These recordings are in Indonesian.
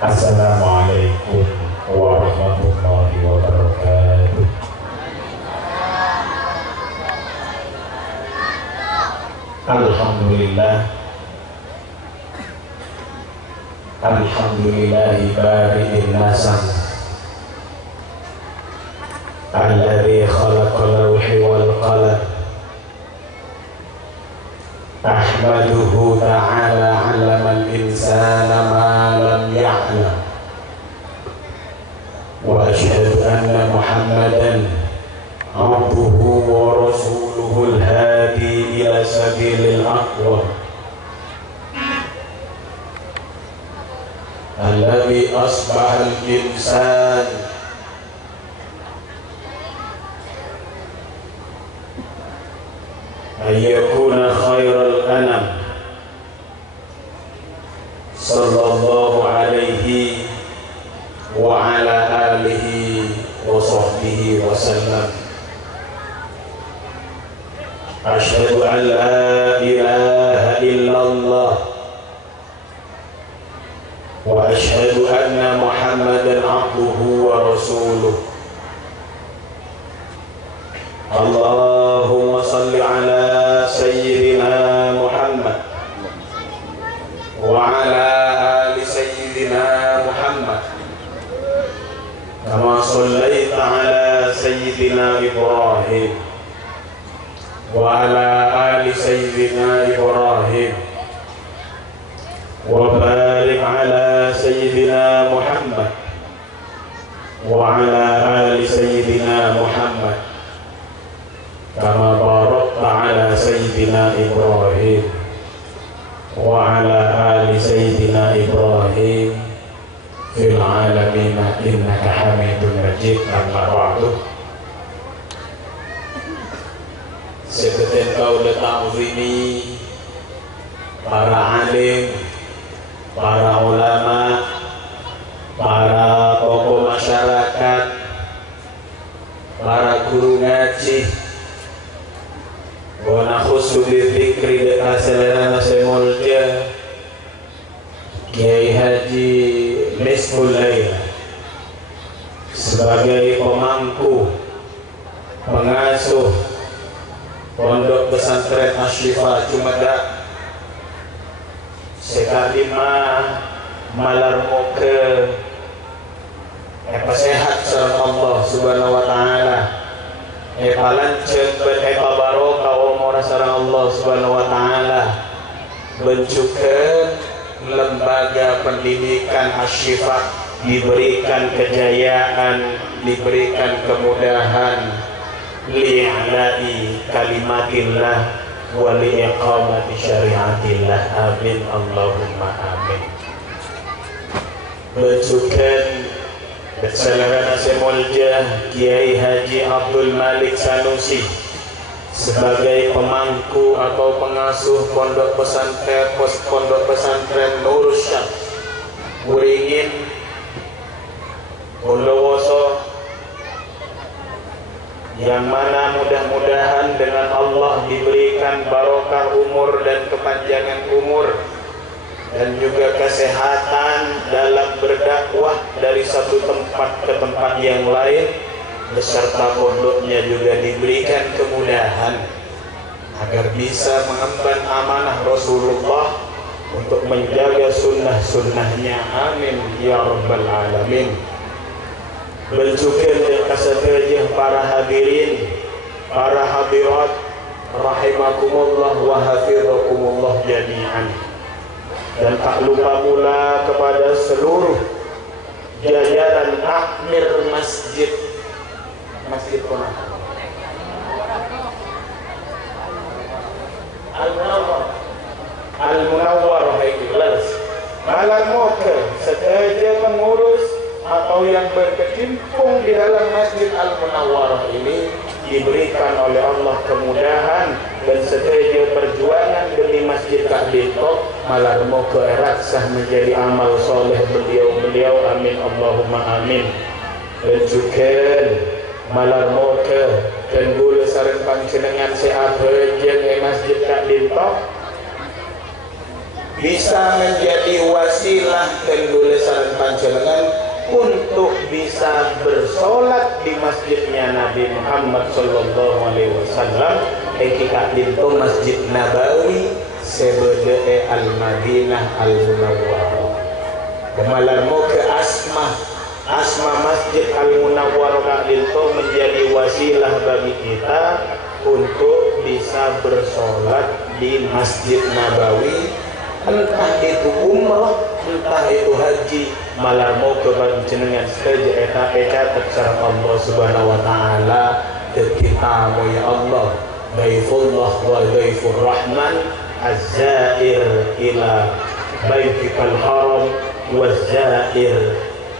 Assalamualaikum warahmatullahi wabarakatuh. Alhamdulillahi bari'in nasam alladzi khalaqal lawhi wal qalam. Ahmaduhu ta'ala 'allamal insana ma lam ya'lam. Wa asyhadu anna Muhammadan 'abduhu wa rasuluhul hadi ila sabilil aqwam. Alladzi asbahal insan ayyakuna khairal anam sallallahu alaihi wa ala alihi wa sahbihi wa sallam. Asyhadu an la ilaha illallah wa asyhadu anna Muhammadan abduhu wa rasuluh. Allahumma salli ala sayyidina Muhammad wa ala ali sayyidina Muhammad kama sallaita ala sayyidina Ibrahim wa ala ali sayyidina Ibrahim wa barik ala sayyidina Muhammad wa ala ali sayyidina Muhammad kama barakta ala sayyidina Ibrahim wa ala ali sayyidina Ibrahim fil alamin innaka Hamidum Majid. Amma ba'du. Seperti kau datang sini, para alim, para ulama, para tokoh masyarakat, para guru ngaji, wa nakhusu bidzikri dekaselana semulja Kiai Haji Misbul Laila sebagai pemangku pengasuh Pondok Pesantren Asy-Syifa Cumada sekali malar muka sehat sareng Allah Subhanahu wa taala. Palancen barokah umur sareng Allah Subhanahu wa taala. Bencukeun lembaga pendidikan Asy-Syifa diberikan kejayaan, diberikan kemudahan li'la'i kalimatillah wa li'iqamati syariatillah. Amin Allahumma amin. Bencukeun Bersalaran Semolja Kiai Haji Abdul Malik Sanusi sebagai pemangku atau pengasuh Pondok Pesantren Nurul Syam Wuringin Bondowoso, yang mana mudah-mudahan dengan Allah diberikan barokah umur dan kepanjangan umur dan juga kesehatan dalam berdakwah dari satu tempat ke tempat yang lain, beserta pondoknya juga diberikan kemudahan agar bisa mengemban amanah Rasulullah untuk menjaga sunnah-sunnahnya. Amin ya rabbal alamin. Bencukeun jeung kasadayeuh para hadirin, para hadirat rahimakumullah wa hafizakumullah jami'an. Dan tak lupa pula kepada seluruh jajaran takmir masjid Al-Munawwarah ikhlas malam moga sengaja mengurus atau yang berkecimpung di dalam Masjid Al-Munawwarah ini diberikan oleh Allah kemudahan dan sedaja perjuangan demi Masjid Kahdito malah moga erat sah menjadi amal soleh beliau-beliau. Amin Allahumma amin. Dan juga malah moga dan gula sareng panjenengan seabejeng Masjid Kahdito bisa menjadi wasilah tenggulasaran panjenengan untuk bisa bersolat di masjidnya Nabi Muhammad sallallahu alaihi wasallam ketika dinto Masjid Nabawi sebede Al-Madinah Al-Munawwarah. Kemalar mau ke Asma Masjid Al-Munawwarah itu menjadi wasilah bagi kita untuk bisa bersolat di Masjid Nabawi, entah itu umrah, entah itu haji, malah mau ke panjenengan saja eta terserah Allah Subhanahu wa taala kita mau ya Allah Baifullah wa Baifur Rahman az-zair ila baitikal haram waz-zair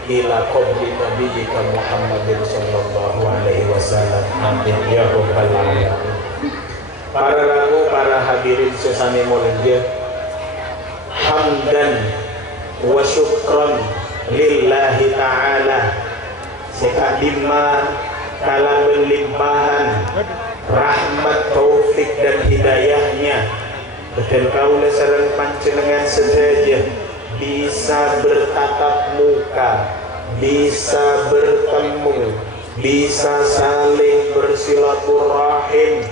ila qabri nabiyyika Muhammadin sallallahu alaihi wasallam. Amin ya rabbal alamin. Para ragu, para hadirin sesami mulia, hamdan wa syukran lillahi ta'ala sekadima kala berlimpahan rahmat, taufik dan hidayahnya dan kaula sareng panjenengan sedaja bisa bertatap muka, bisa bertemu, bisa saling bersilaturahim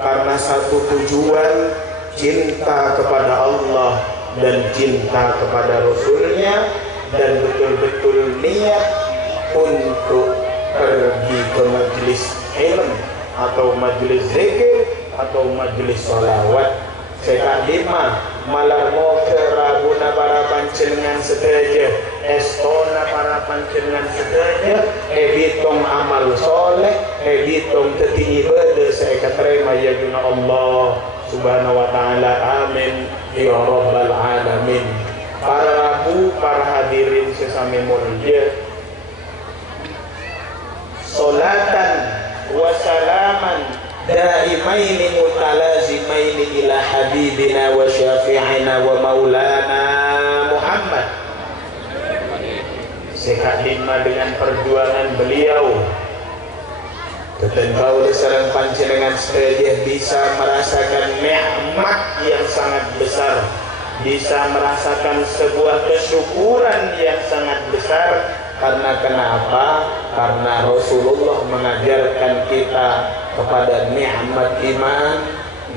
karena satu tujuan, cinta kepada Allah dan cinta kepada Rasulnya, dan betul-betul niat untuk pergi ke majelis ilmu atau majelis zikir atau majelis sholawat. Sekadima malar mau ke rabuna para panjenengan sedaja, estona para panjenengan sedaja, ebitong amal soleh, ebitong teti ibadah saya katerima ya guna Allah Subhanahu wa taala. Amin ya rabbal alamin. Para rabu, para hadirin sesami mulia, salatan wa salaman daimaini mutalazimaini ila habibina wa syafi'ina wa maulana Muhammad. Sekadima dengan perjuangan beliau Ketengkau sareng panjenengan sedaya bisa merasakan nikmat yang sangat besar, bisa merasakan sebuah kesyukuran yang sangat besar. Karena kenapa? Karena Rasulullah mengajarkan kita kepada nikmat iman,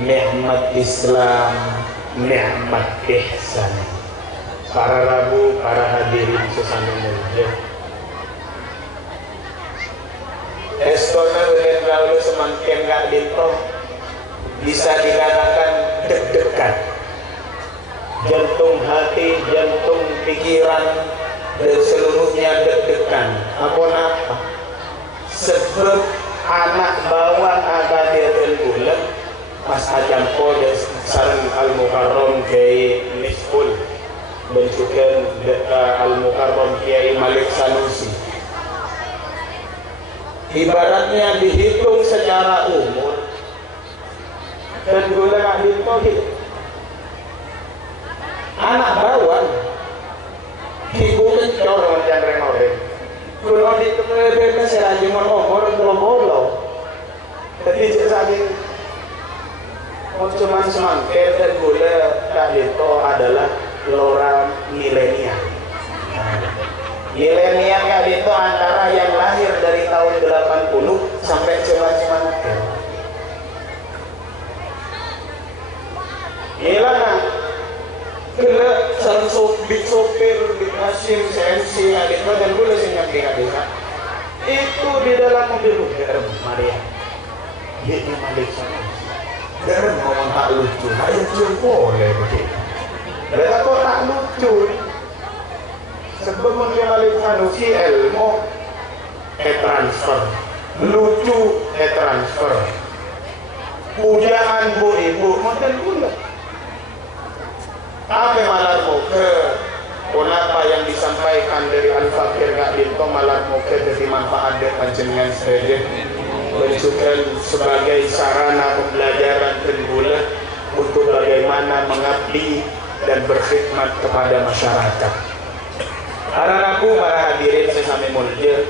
nikmat Islam, nikmat ihsan. Para rabu, para hadirin sesama mulia, estona dengan lalu semakin gak dinto bisa dikatakan deg-degan, jantung hati, jantung pikiran dan seluruhnya deg-degan. Apa? Sebab anak bawang ada dia terbulan pas ajam kode sarang Al-Mukarram Kiai Nisful bentukan Al-Mukarram Kiai Malik Sanusi. Ibaratnya dihitung secara umur dan gula nggak dihitung anak bawang ibu mencor macam orang kalau dihitung saya cuma umur bolo tapi saking cuma semangkir dan gula nggak dihitung adalah lora milenial. Milenial nggak dihitung antara yang lahir dari tahun 80 sampai cuma hilang kena sang sopir di mesin CNC adik dan boleh sih nyampe desa itu di dalam mobil garam Maria dia Malik sana garam ngomong tak lucu ayo cium boleh begitu mereka kok tak lucu sebab mungkin Malik Sanusi ilmu transfer lucu transfer pujaan bu ibu model gula apa malar muka kenapa yang disampaikan dari Al-Fakir gak dinto malar muka jadi manfaat dan panjenengan saja menunjukkan sebagai sarana pembelajaran tenggula untuk bagaimana mengabdi dan berkhidmat kepada masyarakat. Harapku para hadirin sesama mulia,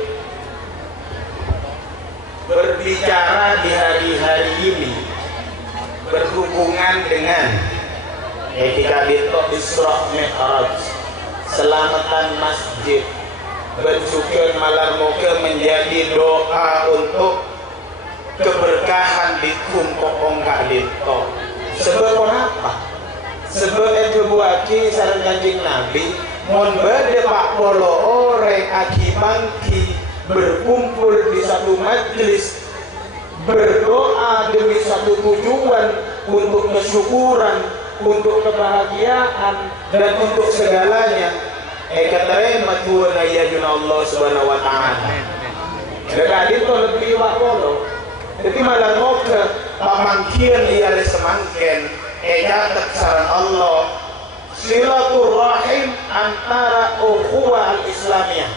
berbicara di hari-hari ini berhubungan dengan Ketika dito Isra Mi'raj, selamatan masjid, bencukeun malar muka menjadi doa untuk keberkahan di kumpul ongkak dito. Sebab apa? Sebab itu buaki sareng Kanjeng Nabi, mun bade pak polo orang akibangki berkumpul di satu majlis, berdoa demi satu tujuan, untuk kesyukuran, untuk kebahagiaan, dan untuk segalanya. Katanya matuana ya juna Allah subhanahu wa ta'ala. Dekat itu lebih pak polo. Jadi malah mau ke pamangkian liar semangken. Catat saran Allah. Silaturahim antara ukhuwah al-Islamiyah,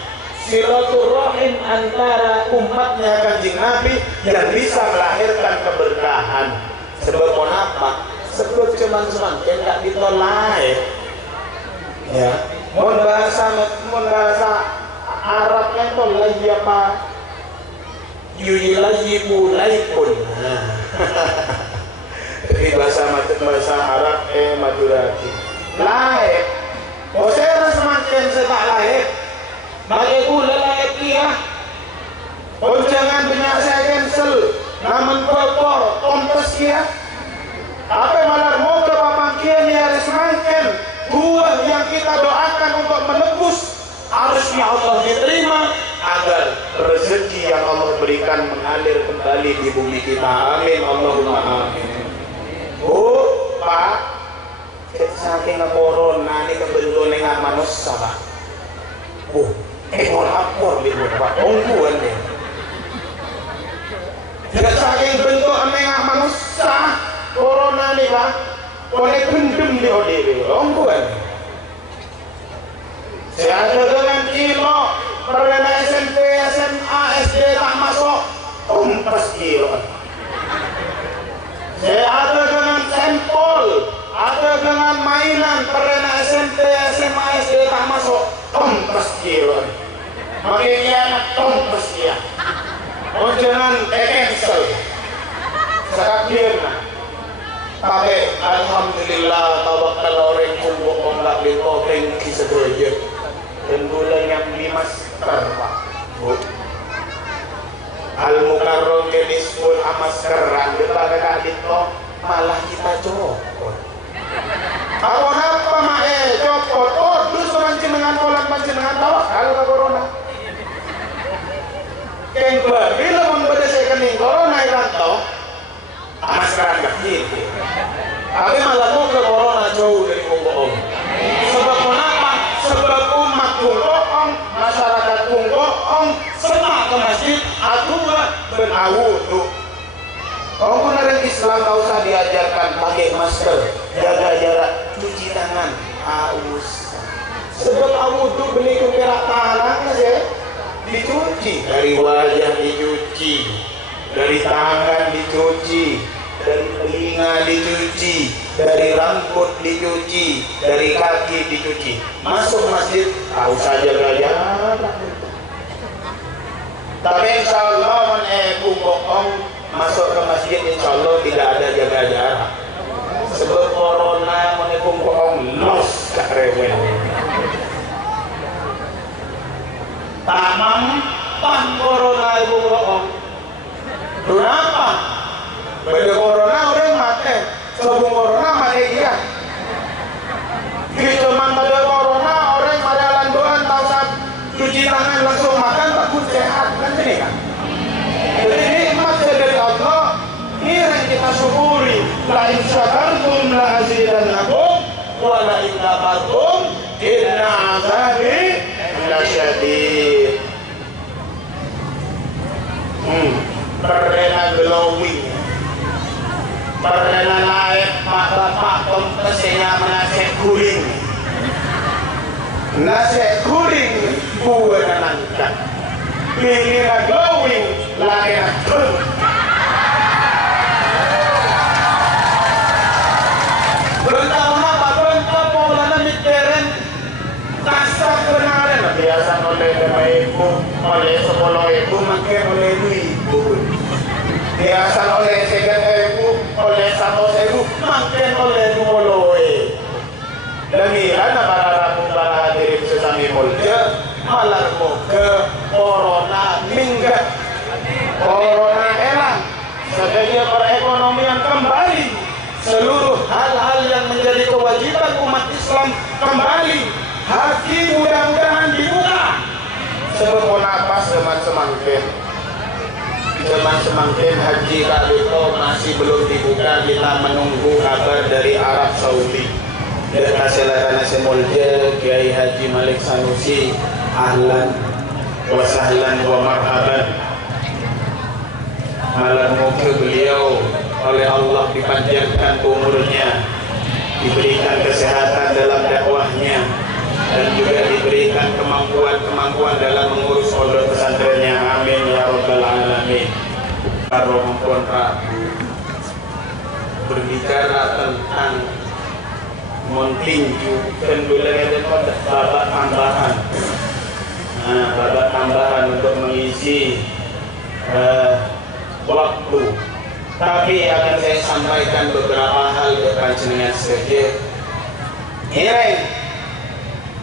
silaturahim antara umatnya Kanjeng Nabi yang bisa melahirkan keberkahan. Sebab apa? Sebab cuman enggak ditolak. Ya, mun bahasa Arabnya itu lagi apa? Yuyilayibu laikun. Jadi bahasa Arab madurati. Laik. Oh saya semakin setak laik. Bagi gula laik dia. Oh jangan banyak saya cancel. Namun pokok kompes dia. Apa malah mau ke pamangkian ya semakin buah yang kita doakan untuk menebus harusnya Allah diterima agar rezeki yang Allah berikan mengalir kembali di bumi kita. Amin Allahumma amin. Oh Pak, saking corona ini kebentuk dengan manusia Pak. Oh, mau lapor di Pak, ongguan deh. Jika saking bentuk dengan manusia corona ini Pak, oleh bendem di ODB, ongguan. Saya ada dengan kilo, perdana SMP, SMA, SD tak masuk, pas kilo. Saya ada dengan sampel, ada dengan mainan, perdana SMP, SMA, SD tak masuk, pas kilo. Makanya pas dia. Oh jangan cancel. Sekarang tapi alhamdulillah tawakal orang kumpul onggak di kopeng kisah dan bulan yang dimasker Pak Bu. Al-Mukarram jenis pun amaskeran daripada kadito malah kita copot. Kalau apa mae copot? Oh terus panjenengan polan panjenengan tawakal ke corona. Kengklar bila membeda saya kening corona ilanto amaskeran kecil. Tapi malah mau ke corona jauh dari bohong. Sebab kenapa? Sebab umat bohong, masyarakat bohong, senang ke masjid, aturan berawudu. Kalau pun ada Islam tak usah diajarkan pakai masker, jaga jarak, cuci tangan, aus. Sebab awudu beli keperak tangan saja dicuci, dari wajah dicuci, dari tangan dicuci, dari telinga dicuci, dari rambut dicuci, dari kaki dicuci. Masuk masjid, tahu saja jarak. Tapi insya Allah bohong masuk ke masjid insya Allah tidak ada jaga jarak. Sebab corona menepung bohong los gak rewel. Tamam pan corona ibu bohong. Kenapa? Pada corona orang mati, sebelum corona mati dia. Kita cuma pada corona orang pada landuan tahu saat cuci tangan langsung makan takut sehat kan ini kan. Jadi nikmat dari Allah ini yang kita syukuri. La in syakartum la azidannakum wa la in kafartum inna azabi lasyadid. Perdana glowing. Perdana naik pak bapak kompesnya menasih guling. Nasi guling buat nangka. Ini glowing lain pun. Bertahun apa bertahun pola mikeren kasar kebenaran biasa oleh 5.000 oleh 10.000 makin oleh 2.000 biasa oleh 3.000 oleh 1.000 makin oleh 20.000 Lengirana para rabu para hadirin sesami mulja malar moga corona minggat, corona elang, sebagai perekonomian kembali, seluruh hal-hal yang menjadi kewajiban umat Islam kembali, haji mudah-mudahan dibuka. Sebab napas semangkin haji kali itu masih belum dibuka, kita menunggu kabar dari Arab Saudi. Dan hasilnya semulja Kiai Haji Malik Sanusi, ahlan wa sahlan wa marhaban. Malam moga beliau oleh Allah dipanjangkan umurnya, diberikan kesehatan dalam dakwahnya, dan juga diberikan kemampuan dalam mengurus pondok pesantrennya. Amin ya rabbal alamin. Rompon Rabu berbicara tentang montinju dan wilayah babak tambahan. Babak tambahan untuk mengisi waktu. Tapi akan saya sampaikan beberapa hal ke panjenengan saja.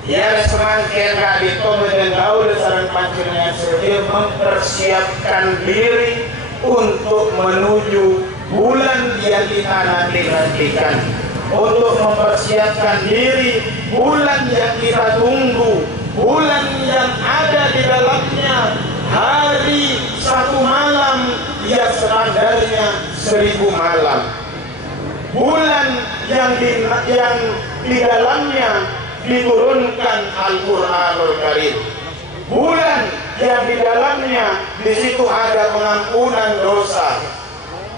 Yang semakin radito dan gaul sareng panjenengan saja mempersiapkan diri untuk menuju bulan yang kita nanti-nantikan, untuk mempersiapkan diri bulan yang kita tunggu, bulan yang ada di dalamnya hari satu malam yang standarnya 1000 malam, bulan yang di dalamnya diturunkan Al-Quranul Karim, bulan yang di dalamnya di situ ada pengampunan dosa,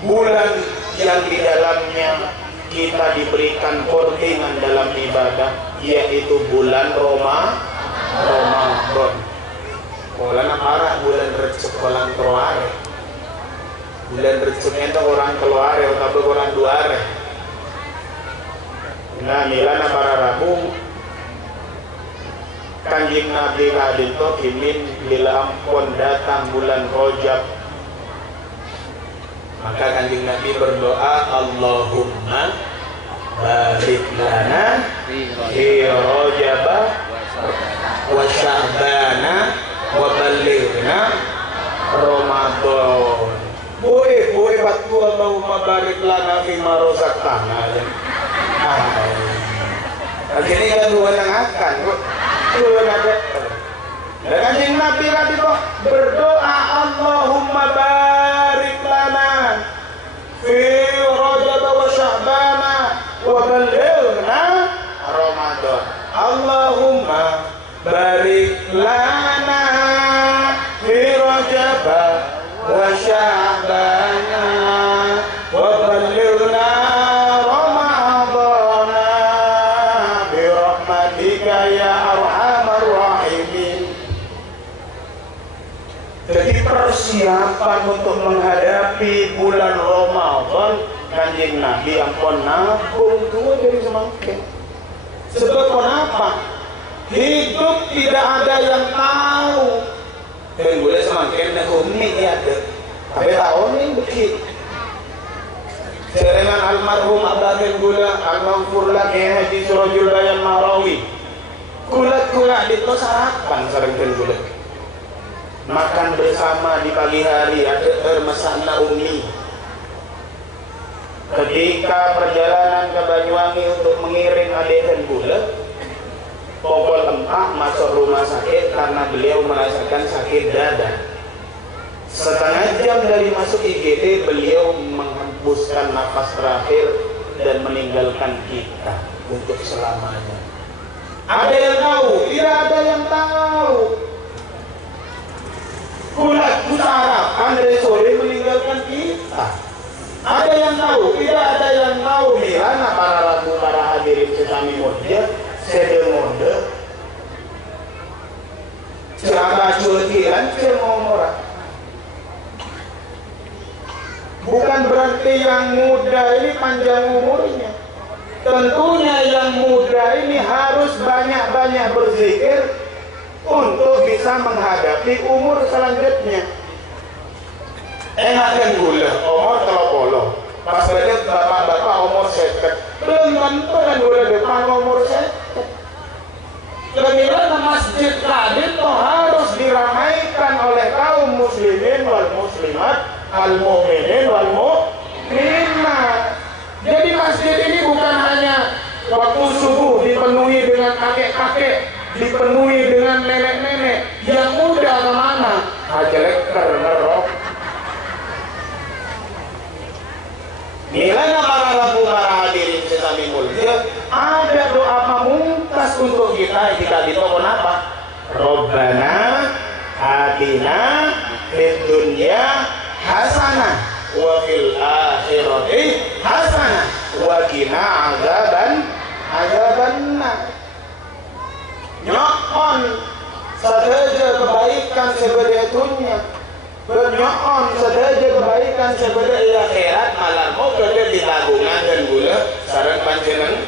bulan yang di dalamnya kita diberikan kortingan dalam ibadah, yaitu bulan Ramadan. Bulan apa? Bulan Recep, bulan keluar. Bulan Recep itu orang keluar, tapi orang luar. Nah, milana para Rabu Kanjeng Nabi kadito kimin bila ampun datang bulan Rajab, maka Kanjeng Nabi berdoa, Allahumma barik lana fi Rajab wa Sya'bana wa ballighna Ramadan. Boy batu Allahumma barik lana fi ma razaqtana. Akhirnya kan dua akan dan Kanjeng Nabi radhiyallahu berdoa, Allahumma barik lana fi Rajab wa Sya'bana wa ballighna Ramadan. Allahumma barik lana fi Rajab wa Sya'bana wa ballighna Ramadan bi rahmatika ya arhamar rahimin. Jadi persiapan untuk menghadapi bulan Ramadan, Kanjeng Nabi ampun nabung tuh jadi semakin. Sebab kenapa? Hidup tidak ada yang tahu. Dan boleh semakin nekumi ada. Tapi tahun ini begitu. Serengan almarhum Abdul Gula Al-Maghfurlah Kiai Haji Surajul Bayan Marawi. Kulat itu sarapan sarengkeun gula. Makan bersama di pagi hari, ada masakna umi. Ketika perjalanan ke Banyuwangi untuk mengiring adegan gula, pokok 4 masuk rumah sakit karena beliau merasakan sakit dada. Setengah jam dari masuk IGD, beliau menghembuskan nafas terakhir dan meninggalkan kita untuk selamanya. Ada yang tahu? Tidak ada yang tahu. Kulat Sarap Andre sore meninggalkan kita. Ada yang tahu? Tidak ada yang tahu. Milana para rabu para hadirin sesami modja mode ceraba cuekiran cemomora. Bukan berarti yang muda ini panjang umurnya. Tentunya yang muda ini harus banyak-banyak berzikir untuk bisa menghadapi umur selanjutnya. Enak kan gula, umur 30. Pas lihat bapak-bapak umur 50. belum tentu kan udah depan umur saya. Kemilan masjid Radin itu harus diramaikan oleh kaum muslimin wal muslimat, al mu'minin wal mu'minat. Jadi masjid ini bukan hanya waktu subuh dipenuhi dengan kakek-kakek, dipenuhi dengan nenek-nenek, yang muda kemana? Hajelekter ngerok. Nilainya para hadirin sesami mulia, ada doa pamungkas untuk kita di toko apa? Robbana atina fid dunya hasanah wa fil akhirati hasanah wa qina azabannar. Nyokon saja kebaikan sebagai dunia, bernyokon saja kebaikan sebagai akhirat, malah mau kerja di tabungan dan gula sarang panjenengan.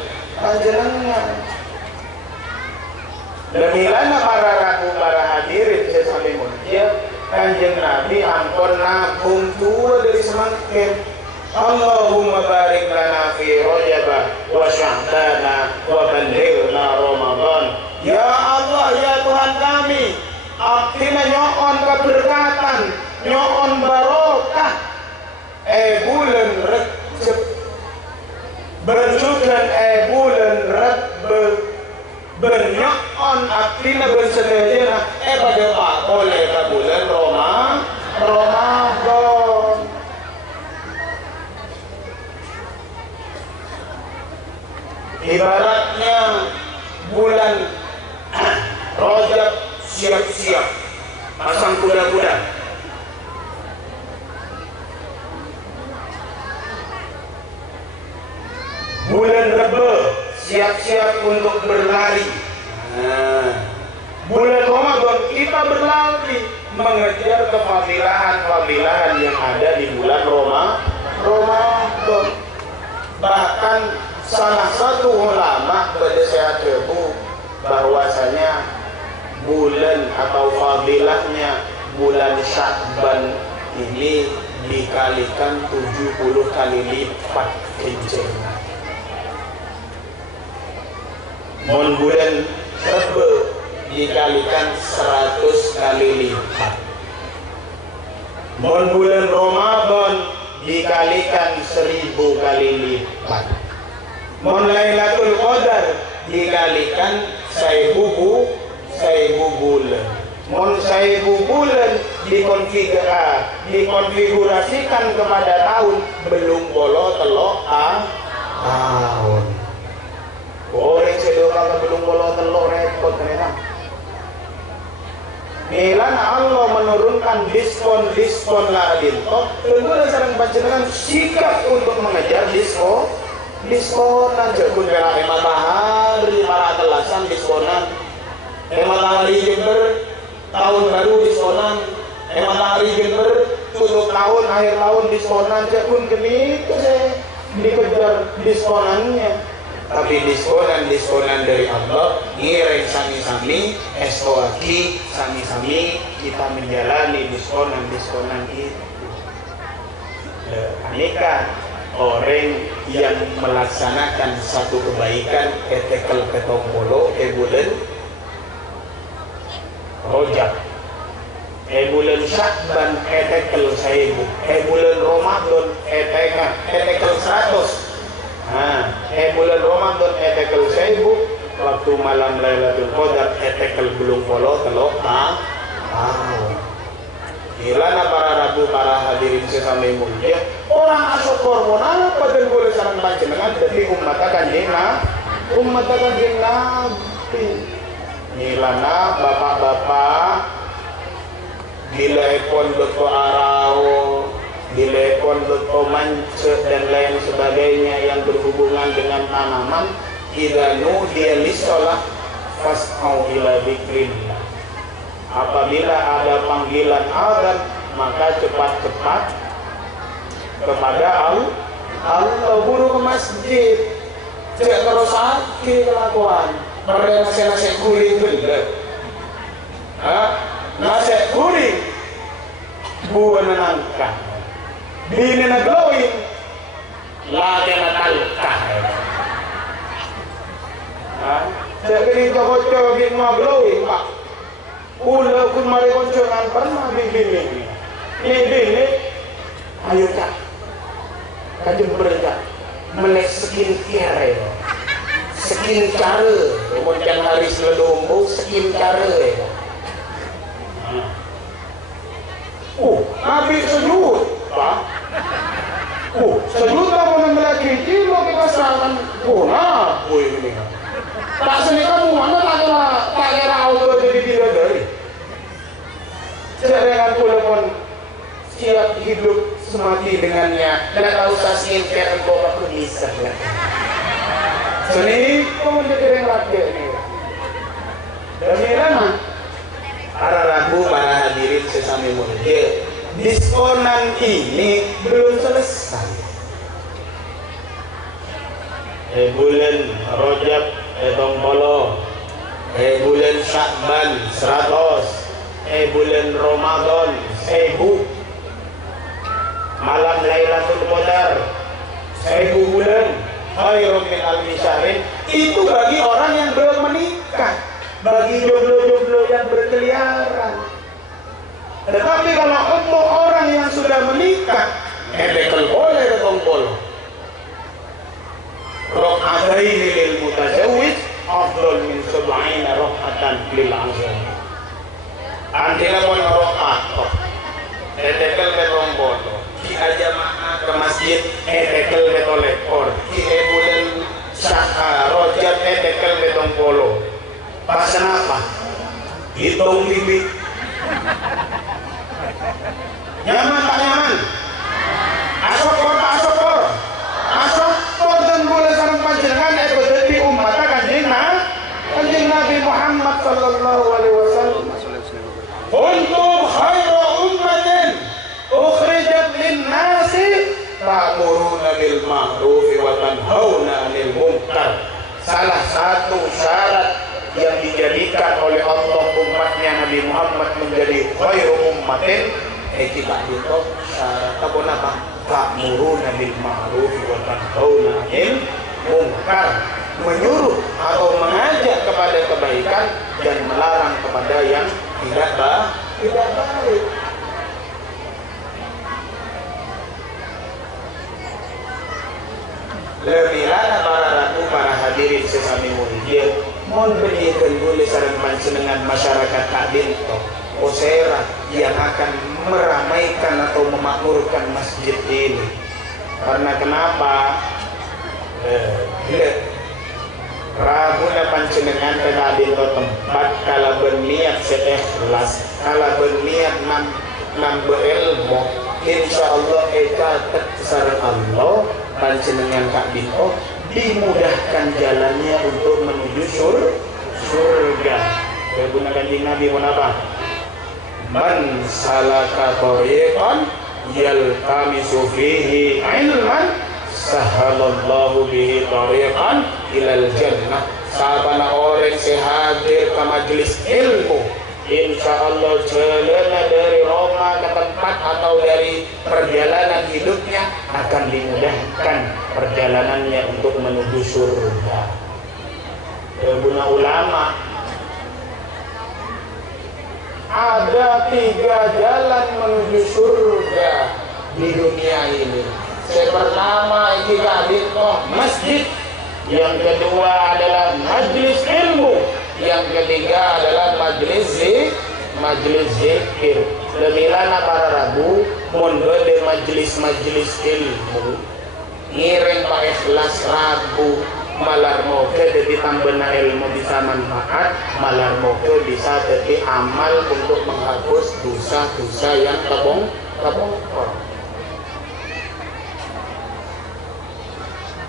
Demikian para hadirin sesami mulia, Kanjeng Nabi ampun nabung tua dari semakin. Allahumma barik lana fi Rajab wa Sya'ban wa ballighna Ramadan. Ya Allah, ya Tuhan kami, aktina nyoon keberkatan, nyoon barokah bulan Rajab, berjukan bulan Rajab, bernyoon aktina bersedia pada pak oleh bulan Ramadan. Ibaratnya bulan Rajab siap-siap pasang kuda-kuda. Bulan Rebe siap-siap untuk berlari. Bulan Ramadan kita berlari mengejar kefadilahan yang ada di bulan Ramadan. Bahkan salah satu ulama berdesahan tebu bahwasanya bulan atau fadilahnya bulan Sya'ban ini dikalikan 70 kali lipat kencengnya. Mon bulan Rebe dikalikan 100 kali lipat. Mon bulan Ramadan dikalikan 1000 kali lipat. Mon Lailatul Qadar dikalikan 1000 bulan. Mon 1000 bulan dikonfigurasikan kepada tahun belum bolo telok tahun. Orang sedokan belum bolo telok repot memang. Nilan Allah menurunkan diskon ladin. Tentu sareng panjenengan sikap untuk mengejar diskonan jakun merah matahari para telasan diskonan matahari Jember tahun baru diskonan matahari Jember tutup tahun akhir tahun diskonan jakun geni itu saya dikejar diskonannya. Tapi diskonan dari Allah ngireng sami-sami estoaki sami-sami kita menjalani diskonan itu. Nikah orang yang melaksanakan satu kebaikan etekel ketompolo bulan Rajab, bulan Sya'ban etekel 1000, bulan Ramadan etekel 100. Bulan Ramadan etekel 1000, waktu malam Lailatul Qadar etekel belum polo telok Hilana para hadirin sesami mulia, orang asokor monana pada boleh sarang panjenengan jadi umat kanjeng Nabi. Hilana bapak-bapak dilepon beto arao, dilepon beto mance dan lain sebagainya yang berhubungan dengan tanaman. Idanu dia lisolah fas'au ila dzikrillah. Apabila ada panggilan azan, maka cepat-cepat kepada Allah buru ke masjid. Cek terus sakit kelakuan. Mereka nasi guring bener. Nasi guring buah nenangkan. Bini naglowin lagi natalkah. Saya kini cocok di magloi pak. Ula kun mari koncongan pernah bini. Ini. Ayo cak. Kajem berdak. Melek skincare. Skincare. Kemudian hari selumbu skincare. Nabi sujud, pak. Sujud kamu nembelak kiki, mau kita serahkan guna, ini. Tak seni kamu mana tak kira auto jadi tidak dari. Jangan pun siap hidup semati dengannya. Dan tak usah skincare kau aku bisa. Seni kamu jadi yang laki ini. Demi lama. Para rabu, para hadirin sesami mulia, diskonan ini belum selesai. Bulan Rajab Bolo, bulan Syakban 100, bulan Ramadan 1000, malam Lailatul Qadar 1000 bulan, khairun min alfi syahrin. Itu bagi orang yang belum menikah. Bagi jomblo-jomblo yang berkeliaran. Tetapi kalau untuk orang yang sudah menikah, bekel boleh datang bolo. Rok'ataini lil mutajawwid afdal min 70 rok'atan lil azam. Antara pun rok'at, bekel datang bolo. Ki aja mana ke masjid, bekel datang lekor. Ki bulan Rajab, bekel datang bolo. Pasal apa? Hitung bibit. Nyaman tak nyaman? Asokor tak asokor? Asokor dan boleh sarang panjenengan jadi umat kanjeng Nabi Muhammad sallallahu alaihi wasallam. Kuntum khairu ummatin ukhrijat lin-nasi ta'muruna bil ma'ruf wa tanhauna 'anil munkar. Salah satu syarat yang dijadikan oleh Allah umatnya Nabi Muhammad menjadi khairu ummatin, kita itu syarat apa? Ta'muruna bil ma'ruf wa tanhauna 'anil munkar, menyuruh atau mengajak kepada kebaikan dan melarang kepada yang tidak baik. Lemilana para ratu, para hadirin sesami mulia, mohon berikan boleh saran panjenengan masyarakat Kak Binto Osera yang akan meramaikan atau memakmurkan masjid ini. Karena kenapa? Rabuna panjenengan Kak Binto tempat kalau berniat seikhlas, kalau berniat nam berilmu, insyaallah catat saran Allah panjenengan Kak Binto dimudahkan jalannya untuk menuju surga. Kegunakan kanjeng Nabi pun apa? Man salaka tariqan yaltamisu fihi ilman sahalallahu bihi tariqan ilal jannah. Sabana orang sehadir ke majelis ilmu, insyaallah jalan dari Roma ke tempat atau dari perjalanan hidupnya akan dimudahkan perjalanannya untuk menuju surga. Guna ulama, ada 3 jalan menuju surga di dunia ini. Yang pertama masjid, yang kedua adalah majlis ilmu, yang ketiga adalah majlis zikir. Lemilana para rabu mondo de majlis ilmu ngiring pak ikhlas rabu malar moga jadi tambah ilmu bisa manfaat, malar moga bisa jadi amal untuk menghapus dosa-dosa yang kebongkar.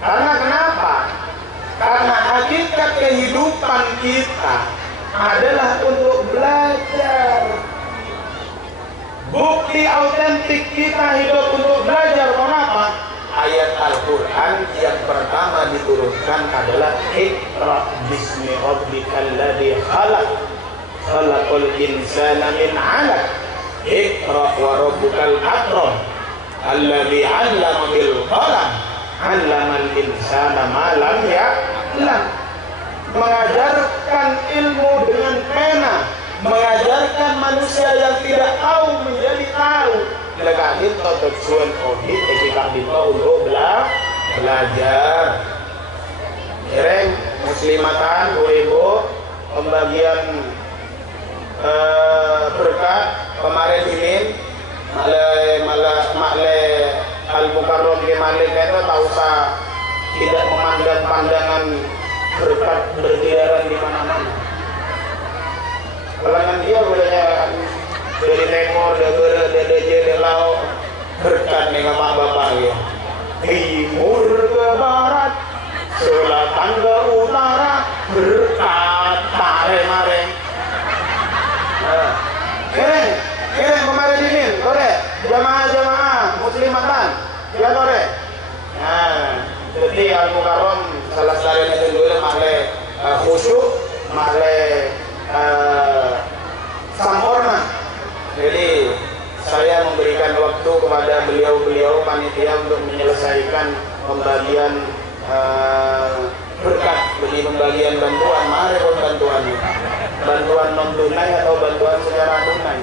Karena kenapa? Karena hakikat kehidupan kita adalah untuk belajar. Bukti autentik kita hidup untuk belajar. Kenapa? Ayat Al-Quran yang pertama diturunkan adalah Iqra bismi rabbikal ladzi khalaq khalaqal insana min 'alaq Iqra wa rabbukal akram alladzi 'allama bil qalam 'allamal insana ma lam ya'lam. mengajarkan ilmu dengan pena, mengajarkan manusia yang tidak tahu menjadi tahu. Lekadin totot suan odit etika dito untuk belajar. Ireng muslimatan ibu pembagian berkat kemarin ini maklai al-mukarram ke malik itu tak usah tidak memandang pandangan berkat berkeliaran di mana-mana. Kalangan dia bolehnya dari timur, dari laut berkat nih sama bapak ya. Timur ke barat, selatan ke utara berkat mare-mare. Keren kemarin ini, tore jamaah muslimatan, ya tore. Nah, jadi al-mukarram salah satunya dulu maklai khusyuk, maklai sampurna. Jadi saya memberikan waktu kepada beliau-beliau panitia untuk menyelesaikan pembagian berkat, bagi pembagian bantuan. Mari bantuan non tunai atau bantuan secara tunai.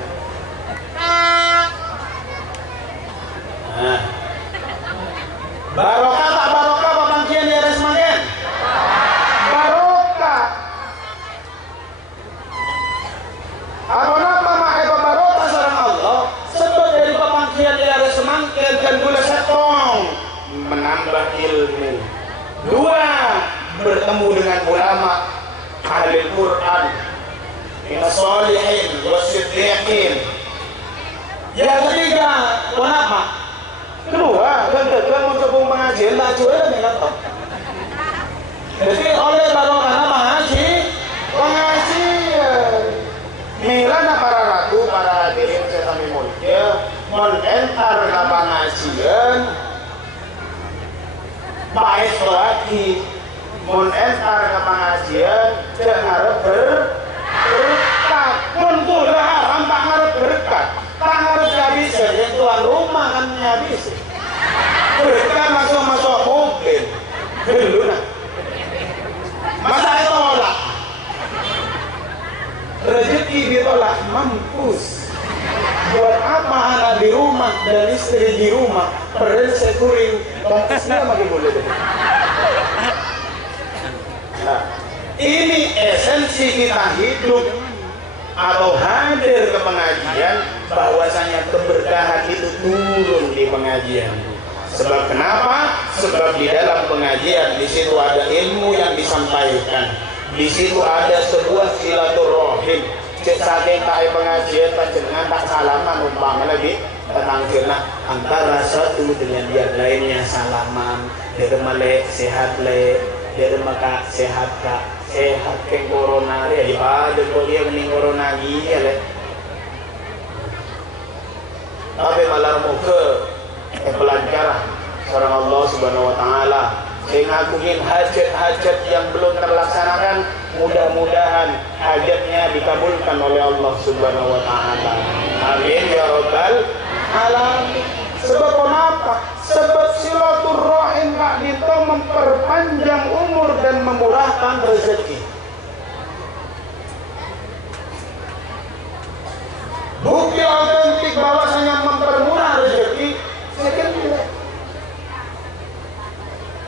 Nah, barokah tak barokah pembagian ya resmanen. Barokah. Apa mak barokah sareng Allah. Sebab dari pembagian ya resmanen dan gula setong menambah ilmu. Dua, bertemu dengan ulama ahli Quran, minas solihin wasiddiqin. Yang ketiga, kenapa? Kedua, kan untuk pengajian tak jual nih kan? Jadi oleh barokah mengaji, pengajian. Milana para ratu, para hadirin sesami mulia, menentar ke pengajian. Baik lagi, menentar ke pengajian, jangan berkat. Tentu haram tak harus berkat. Tak harus habis jadi tuan rumah kan habis. Berkat masuk mobil dulu nah. Masa ditolak, rezeki ditolak, mampus. Buat apa anak di rumah dan istri di rumah, padahal saya kuring, tongkasnya makin boleh deh. Nah, ini esensi kita hidup atau hadir ke pengajian, bahwasanya keberkahan itu turun di pengajian. Sebab kenapa? Sebab di dalam pengajian di situ ada ilmu yang disampaikan, di situ ada sebuah silaturahim. Cek saking kai pengajian panjenengan tak salaman umpama lagi tentang kena antara satu dengan yang lainnya salaman. Dia male sehat le, dia maka sehat kak. Sehat ke corona ya, ada kok dia mending corona gini ya le. Tapi malah mau ke pelajaran seorang Allah Subhanahu Wa Taala. Saya ngagungin hajat-hajat yang belum terlaksanakan, mudah-mudahan hajatnya dikabulkan oleh Allah Subhanahu Wa Taala. Amin ya Rabbal Alamin. Sebab apa? Sebab silaturahim Kak Dito memperpanjang umur dan memurahkan rezeki. Bukti autentik bahwasanya mempermurah rezeki, saya kira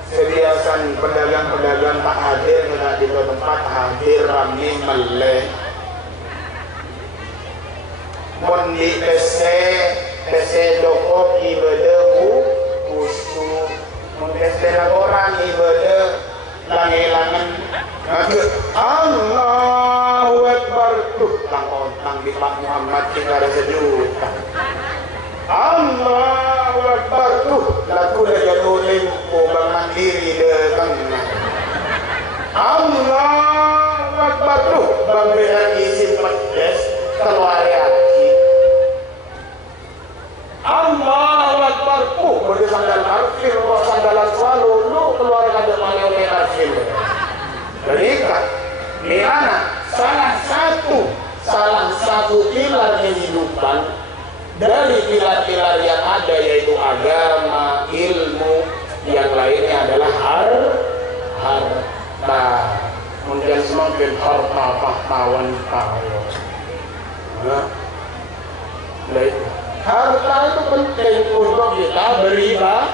kebiasaan pedagang-pedagang tak hadir tidak di tempat hadir rame meleh. Mon di PC dokop ibadah usu, mon PC orang ibadah langilangan. Allahu Akbar tuh tang di Pak Muhammad kita ada sejuta. Allahu Akbar tuh lagu dah jatuh lempo Bang Mandiri dekangnya. Allahu Akbar tuh Bang Beran isi pedes keluar lagi. Allahu Akbar tuh berde sandal karfil kok sandalan selalu lu keluar kada maleo karfil. Berikat Mirana salah satu pilar kehidupan dari pilar-pilar yang ada, yaitu agama, ilmu, yang lainnya adalah harta. Kemudian semakin harta tahta wanita. Nah, itu. Harta itu penting untuk kita beribadah.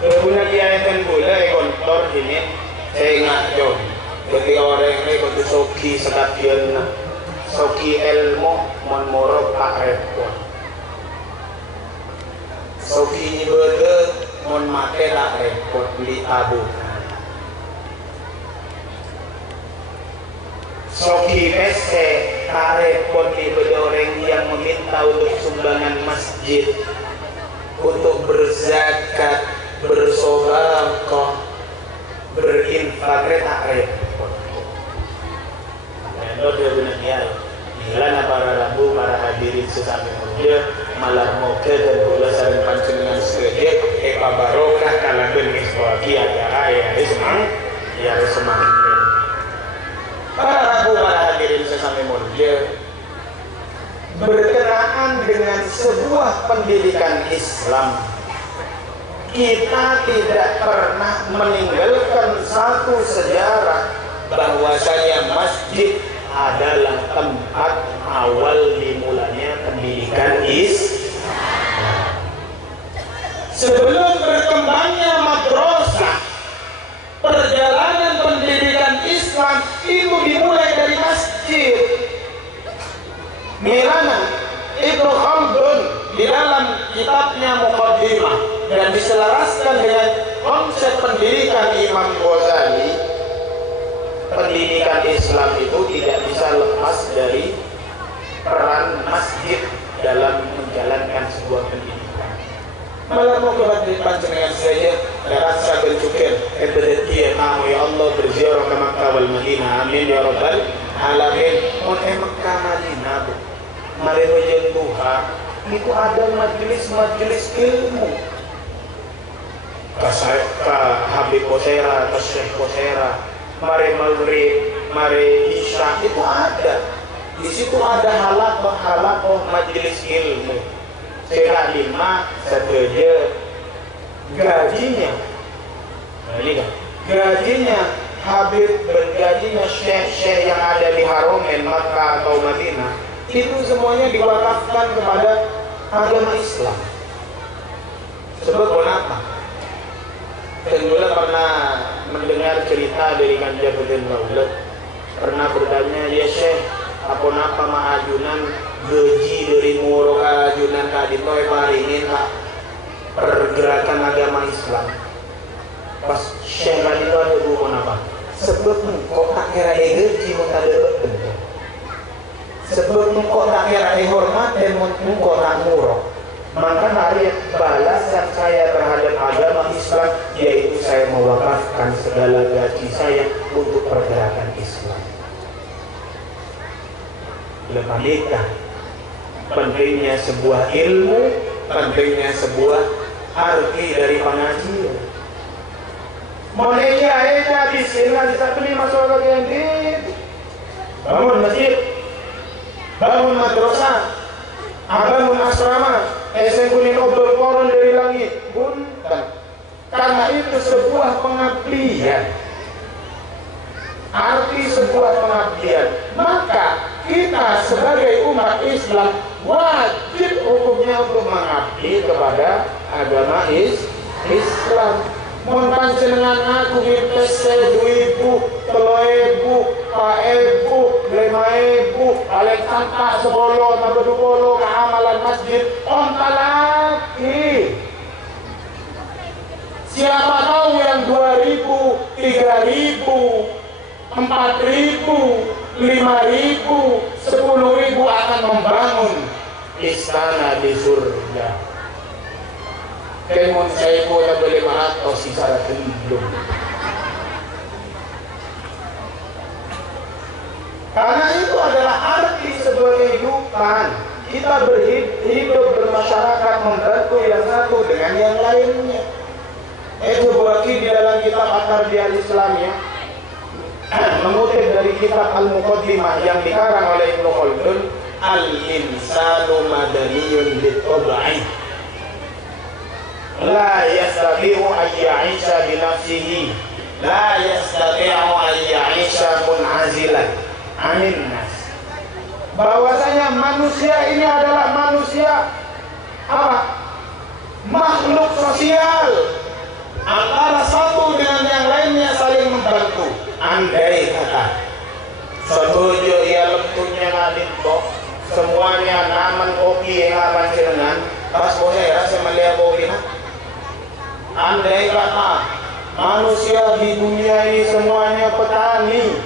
Punya kiaikan pula kontor ini saya ingat John. Bagi orang ini kalau soki sekalian, soki ilmu menmorok tak repot. Soki ini betul, mon make tak repot beli tabung. Soki pese tak repot di orang yang meminta untuk sumbangan masjid, untuk berzakat, bersedekah, berinfak, tak repot. Nah, dia benar ya. Inilah para rabu, para hadirin sesama mulia, malam moga dan bola saling pancengan sedek, Pak Barokah kalangan miswaki acara ya semang, ya semang. Para rabu, para hadirin sesama mulia, berkenaan dengan sebuah pendidikan Islam, kita tidak pernah meninggalkan satu sejarah bahwasanya masjid adalah tempat awal dimulainya pendidikan Islam. Sebelum berkembangnya madrasah, perjalanan pendidikan Islam itu dimulai dari masjid. Mirana Ibnu Khaldun di dalam kitabnya Muqaddimah dan diselaraskan dengan konsep pendidikan Imam Ghazali, pendidikan Islam itu tidak bisa lepas dari peran masjid dalam menjalankan sebuah pendidikan. Malah mau ke panjenengan saya rasa bersyukur kepada tamu ya Allah berziarah ke Makkah wal Madinah, amin ya rabbal alamin. Mon Makkah Madinah mari hujan Tuhan itu ada majelis ilmu. Ka Habib Qushaira, ka Syekh Qushaira, mari maghrib, mari isya itu ada. Di situ ada halakoh majelis ilmu. Saya lima saja gajinya. Nah, ini kan gajinya Habib dan gajinya syekh yang ada di Haromen Makkah atau Madinah itu semuanya diwakafkan kepada agama Islam. Sebab kenapa? Tentulah pernah mendengar cerita dari Kanjeng Maulid, pernah bertanya, ya Syekh, apa napa maajunan gaji dari murah ajunan kaditoy paringin kak pergerakan agama Islam. Pas Syekh kadito ada buku apa? Sebab kok tak kira gaji mau ada betul. Sebab kok tak kira hormat dan kok tak murah. Maka hari balasan saya terhadap agama Islam yaitu saya mewakafkan segala gaji saya untuk pergerakan Islam. Lepas nikah, pentingnya sebuah ilmu, pentingnya sebuah arti dari pengajian. Moneja aja bismillah bisa beli masalah yang gitu. Bangun masjid, bangun madrasah, bangun asrama. Kuning obrol koron dari langit bukan, karena itu sebuah pengabdian, arti sebuah pengabdian. Maka kita sebagai umat Islam wajib hukumnya untuk mengabdi kepada agama Islam. Mun panjenengan aku ngipes 2.000, 3.000, 4.000, 5.000, paling santak 10, 20 keamalan masjid, onta lagi. Siapa tahu yang 2.000, 3.000, 4.000, 5.000, 10.000 akan membangun istana di surga. Kemon saya boleh beli 500 secara belum. Karena itu adalah arti sebuah kehidupan. Kita berhidup bermasyarakat membantu yang satu dengan yang lainnya. Itu berarti di dalam kitab At-Tarbiyah Islamiyah mengutip dari kitab Al-Muqaddimah yang dikarang oleh Ibnu Khaldun, al-insanu madaniyun bit-tab'i la yastati'u an ya'isha bi nafsihi la yastati'u an ya'isha mun'azilan anin nas. Bahwasanya manusia ini adalah manusia apa? Makhluk sosial, antara satu dengan yang lainnya saling membantu. Andai kata setuju ia lempunya ngadit kok semuanya naman kopi yang akan dengan pas boleh rasa melihat kopi. Andai kata manusia di dunia ini semuanya petani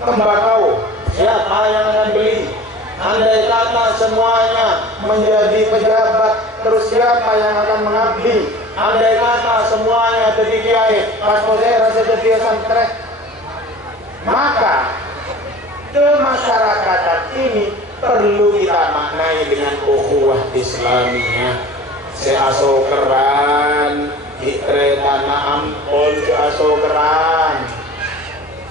tembakau, siapa yang akan beli? Andai kata semuanya menjadi pejabat, terus siapa yang akan mengabdi? Andai kata semuanya jadi kiai, pas boleh rasa jadi santri. Maka kemasyarakatan ini perlu kita maknai dengan ukhuwah Islamiyah. Seaso keran di tanah ampun, seaso keran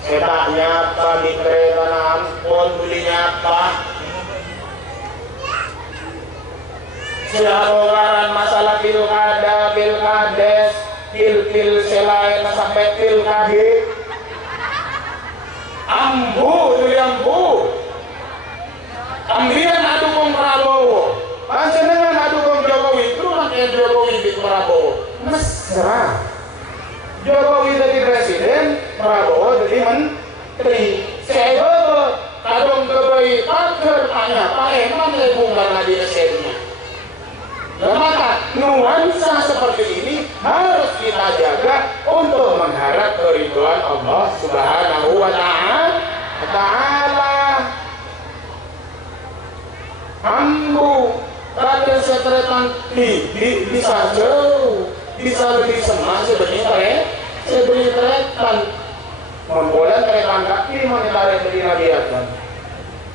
setak nyapa di tanah ampun, beli nyapa. Seaso keran masalah pilkada, pilkades, pil selain sampai pilkade. Ambu, tuli ambu. Ambilan adukung Prabowo. Panjenengan adukung Jokowi, turun ke Jokowi di Prabowo. Mesra. Jokowi jadi presiden, Prabowo jadi menteri. Saya kadung kebayi pagar tanya, Pak Eman lebung karena di SN-nya. Maka nuansa seperti ini harus kita jaga untuk mengharap keridhaan Allah Subhanahu wa Ta'ala. Ambu rakyat sekretan bisa jauh, bisa lebih senang sebenarnya tretan membulan tretan kaki monetaris dari nabiatan.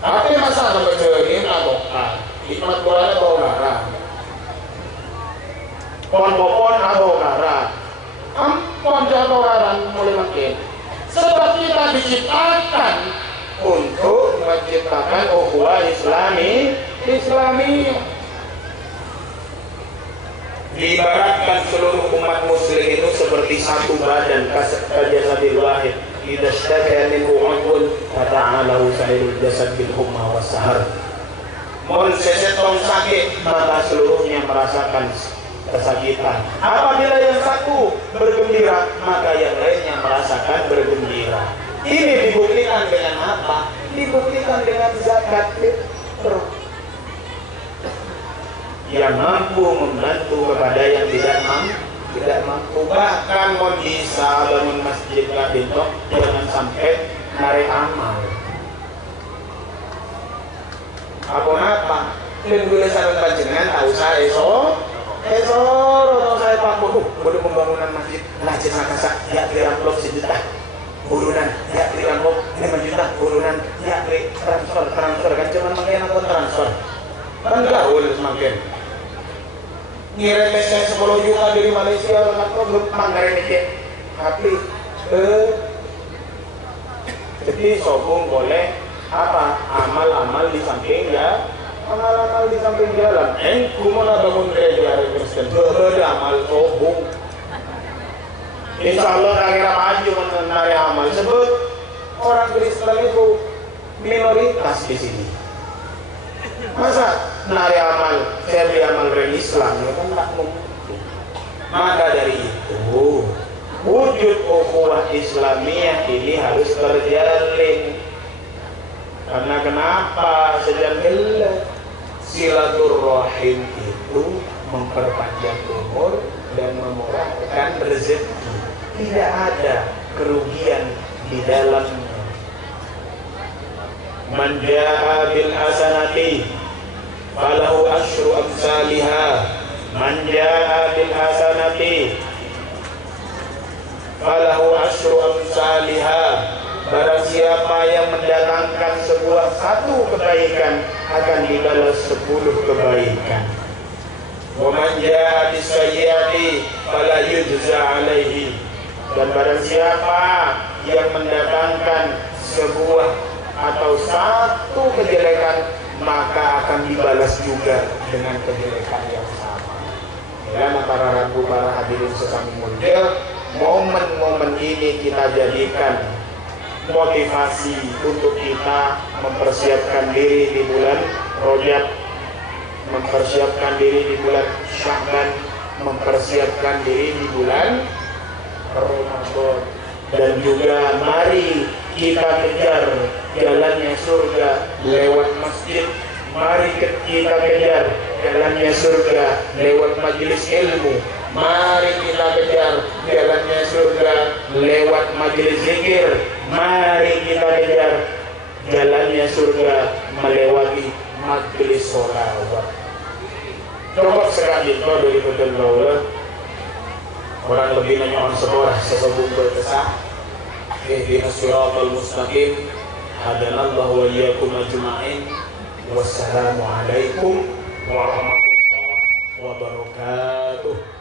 Tapi masa kebetulan advokat hikmat Quran atau ngarah pon atau ngarah ampun jatuh ngaran mulai makin sebab kita diciptakan untuk menciptakan ukhuwah Islami. Diibaratkan seluruh umat muslim itu seperti satu badan kajasadil wahid. Idza ishtaka minhu 'udwun fata'alahu sa'irul jasad bil humma was sahar. Mun sesetong sakit maka seluruhnya merasakan kesakitan. Apabila yang satu bergembira maka yang lainnya merasakan bergembira. Ini dibuktikan dengan apa? Dibuktikan dengan zakat fitrah yang mampu membantu kepada yang tidak mampu. Bahkan mau bisa bangun masjid kadintok jangan sampai narik amal. Apa? Dan boleh sarung panjenengan tahu saya atau saya Pak bodoh pembangunan masjid Najib Makassar ya kira blok sejuta urunan ya kira blok 5 juta urunan ya kira transfer kan cuma makin akun transfer kan gaul semakin ngirim saya 10 juta dari Malaysia atau manggarin ini tapi jadi sobong boleh apa amal-amal di samping ya amal-amal di samping jalan. Kumana bangun gereja Kristen beda amal sobong. Insya Allah kira maju mengenai amal. Sebut orang Kristen itu minoritas di sini. Masa nari amal, saya beli amal dari Islam, ya kan tak mungkin. Maka dari itu wujud ukhuwah Islamiyah ini harus terjalin. Karena kenapa? Sejak silaturrahim itu memperpanjang umur dan memurahkan rezeki. Tidak ada kerugian di dalamnya. Man jaa bil hasanati falahu asyru amsalihha. Man jaa bil hasanati falahu asyru amsalihha. Barang siapa yang mendatangkan satu kebaikan akan dibalas 10 kebaikan. Wa man jaa bis sayyiati fala yujza alaihi. Dan barang siapa yang mendatangkan sebuah atau satu kejelekan maka akan dibalas juga dengan kejelekan yang sama. Dan para rabu para hadirin sesami mulia, momen-momen ini kita jadikan motivasi untuk kita mempersiapkan diri di bulan Rajab, mempersiapkan diri di bulan Sya'ban, mempersiapkan diri di bulan Ramadan. Dan juga mari kita kejar jalannya surga lewat masjid. Mari kita kejar jalannya surga lewat majelis ilmu. Mari kita kejar jalannya surga lewat majelis zikir. Mari kita kejar jalannya surga melewati majelis sholawat. Coba sekali kau dari betul Allah. Orang lebih nanya sekolah sesebut berkesah. Ihdinas siratal mustaqim. Hadanallahu wa iyyakum ajma'in. Wassalamualaikum warahmatullahi wabarakatuh.